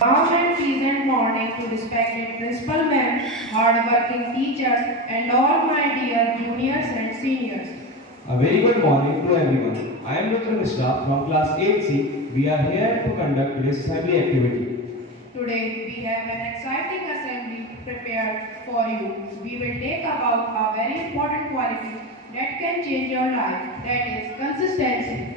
Warm and pleasant morning to respected principal ma'am, hard-working teachers, and all my dear juniors and seniors. A very good morning to everyone. I am Dr. Mishra from class 8C. We are here to conduct today's assembly activity. Today we have an exciting assembly prepared for you. We will take about a very important quality that can change your life, that is consistency.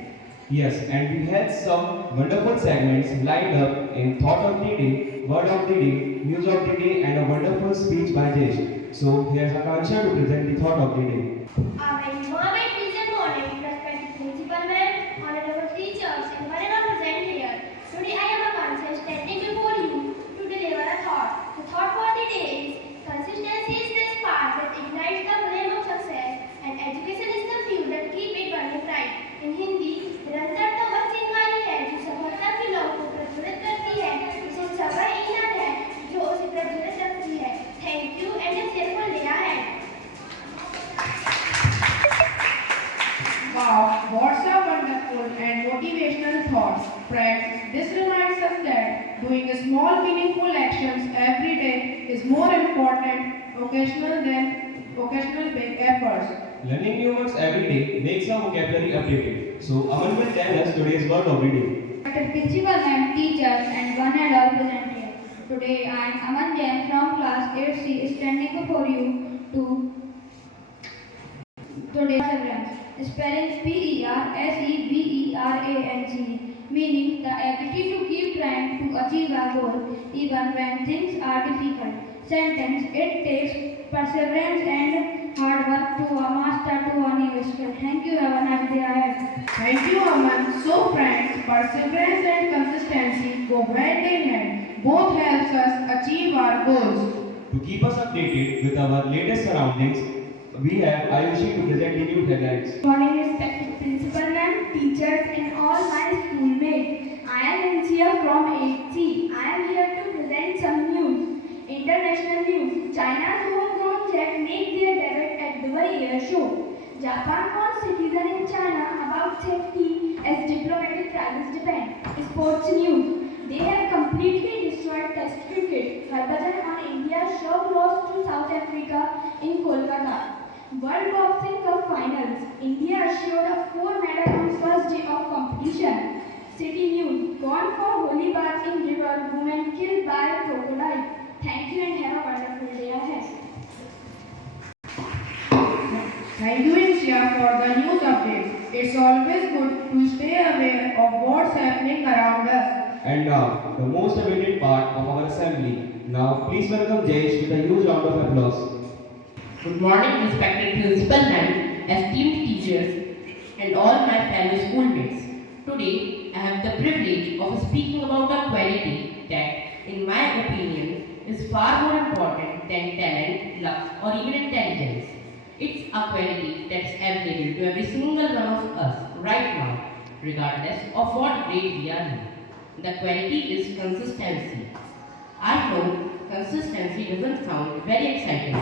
Yes, and we had some wonderful segments lined up in Thought of the Day, Word of the Day, News of the Day, and a wonderful speech by Jesh. So here's Akansha to present the Thought of the Day. A very warm and pleasant morning, respected principal ma'am, honorable teachers, and one and all present here. Today I am Akansha standing before you to deliver a thought. The thought for the day is consistency is the spark that ignites the flame of success, and education is the fuel that keeps it burning bright. In Hindi, निरंतर तो वह चिंगारी है जो सफलता की लौ को प्रज्वलित करती है, उसे सब्र ईंधन है जो उसे प्रज्वलित रखती है. Thank you and a cheerful day ahead. Wow, what's a wonderful and motivational thought. Friends, this reminds us that doing small meaningful actions every day is more important occasional big efforts. Learning new words every day makes our vocabulary updated. So Aman will tell us today's word of the day. Dr. Principal Ma'am, teachers, and one and all present here. Today I am Aman Jain from class 8C standing before you to today's perseverance. Spelling Perseverance, meaning the ability to keep trying to achieve a goal even when things are difficult. Sentence: it takes perseverance and hard work to master to a new skill. Thank you. Have a nice day ahead. Thank you, Aman. So, friends, perseverance and consistency go hand in hand. Both helps us achieve our goals. To keep us updated with our latest surroundings, we have Ayushi to present the new headlines. Good morning, respected principal ma'am, teachers, and all my schoolmates. I am Insia from 8C. I am here to present some news. International news. China's homegrown jet make their debut at Dubai Air Show. Japan warns citizens in China about safety as diplomatic crisis depend. Sports news. They have completely destroyed Test cricket. Harbhajan on India's show loss to South Africa in Kolkata. World Boxing Cup Finals. India assured a 4 medal on first day of competition. City news. Gone for holy bath in river. Woman killed by crocodile. Thank you and have a wonderful day ahead. Thank you, Insia, for the news updates. It's always good to stay aware of what's happening around us. And now, the most awaited part of our assembly. Now, please welcome Jesh with a huge round of applause. Good morning, respected principal ma'am, esteemed teachers, and all my fellow schoolmates. Today, I have the privilege of speaking about a quality that, in my opinion, is far more important than talent, luck, or even intelligence. It's a quality that's available to every single one of us right now, regardless of what grade we are in. The quality is consistency. I know consistency doesn't sound very exciting.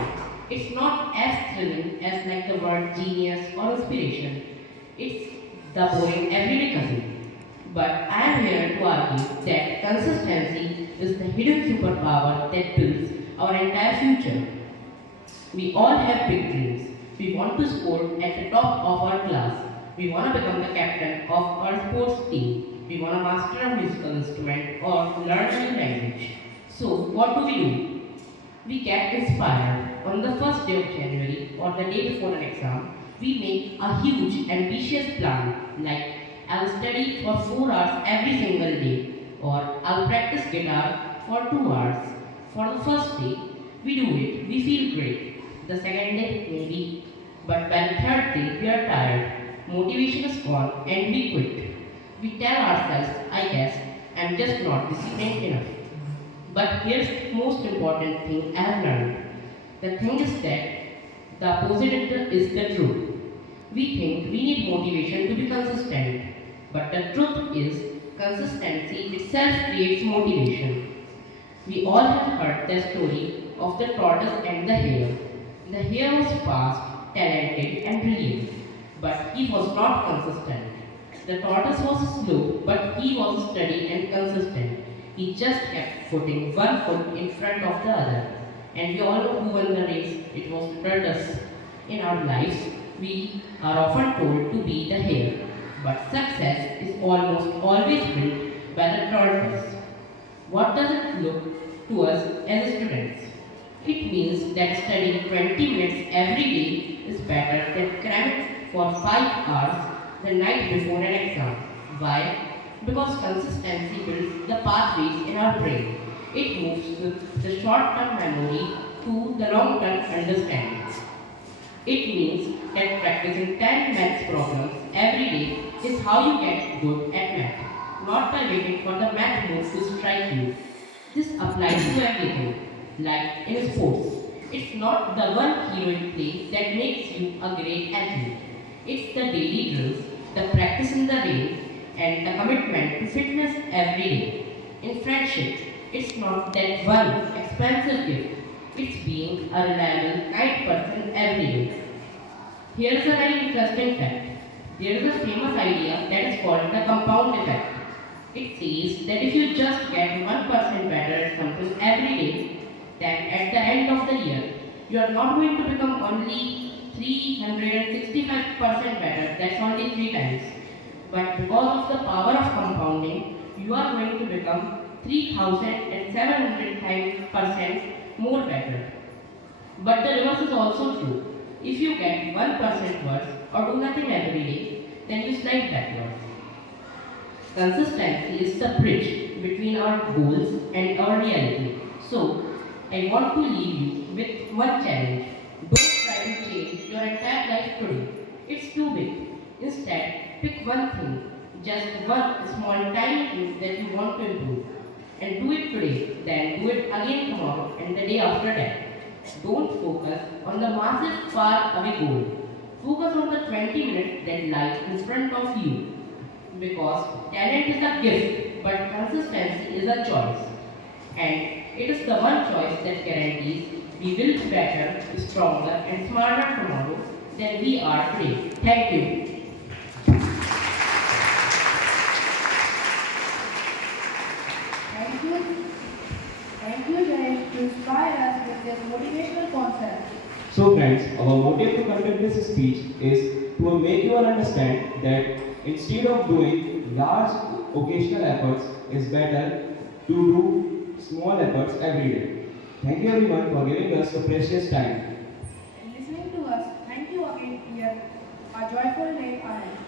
It's not as thrilling as like the word genius or inspiration. It's the boring everyday cousin. But I am here to argue that consistency is the hidden superpower that builds our entire future. We all have big dreams. We want to score at the top of our class. We want to become the captain of our sports team. We want to master a musical instrument or learn a new language. So, what do? We get inspired. On the first day of January or the day before an exam, we make a huge, ambitious plan like I'll study for 4 hours every single day or I'll practice guitar for 2 hours. For the first day, we do it, we feel great. The second day, maybe. But by the third day, we are tired, motivation is gone, and we quit. We tell ourselves, I guess, I'm just not disciplined enough. But here's the most important thing I have learned. The thing is that the opposite is the truth. We think we need motivation to be consistent. But the truth is, consistency itself creates motivation. We all have heard the story of the tortoise and the hare. The hare was fast, talented, and brilliant, but he was not consistent. The tortoise was slow, but he was steady and consistent. He just kept putting one foot in front of the other. And we all know who won the race. It was the tortoise. In our lives, we are often told to be the hare, but success is almost always built by the tortoise. What does it look to us as students? It means that studying 20 minutes every day is better than cramming for 5 hours the night before an exam. Why? Because consistency builds the pathways in our brain. It moves the short-term memory to the long-term understanding. It means that practicing 10 maths problems every day is how you get good at math, not by waiting for the math move to strike you. This applies to everything, like in sports. It's not the one heroic play that makes you a great athlete. It's the daily drills, the practice in the rain, and the commitment to fitness every day. In friendship, it's not that one expensive gift. It's being a reliable, kind person every day. Here is a very interesting fact. There is a famous idea that is called the compound effect. It says that if you just get 1% better at something every day, then at the end of the year, you are not going to become only 365% better, that's only 3 times. But because of the power of compounding, you are going to become 3,700 times percent more better. But the reverse is also true. If you get 1% worse or do nothing every day, then you slide backwards. Consistency is the bridge between our goals and our reality. So, I want to leave you with one challenge. Don't try to change your entire life today. It's too big. Instead, pick one thing, just one small tiny thing that you want to improve. And do it today, then do it again tomorrow and the day after that. Don't focus on the massive far away goal. Focus on the 20 minutes that lie in front of you. Because talent is a gift, but consistency is a choice. And it is the one choice that guarantees we will be better, stronger, and smarter tomorrow than we are today. Thank you. Thank you. Thank you, Jayesh, to inspire us with this motivational concept. So friends, our motive to conduct this speech is to make you all understand that instead of doing large occasional efforts, it's better to do small efforts every day. Thank you everyone for giving us a precious time. And listening to us, thank you again, dear. A joyful day ahead.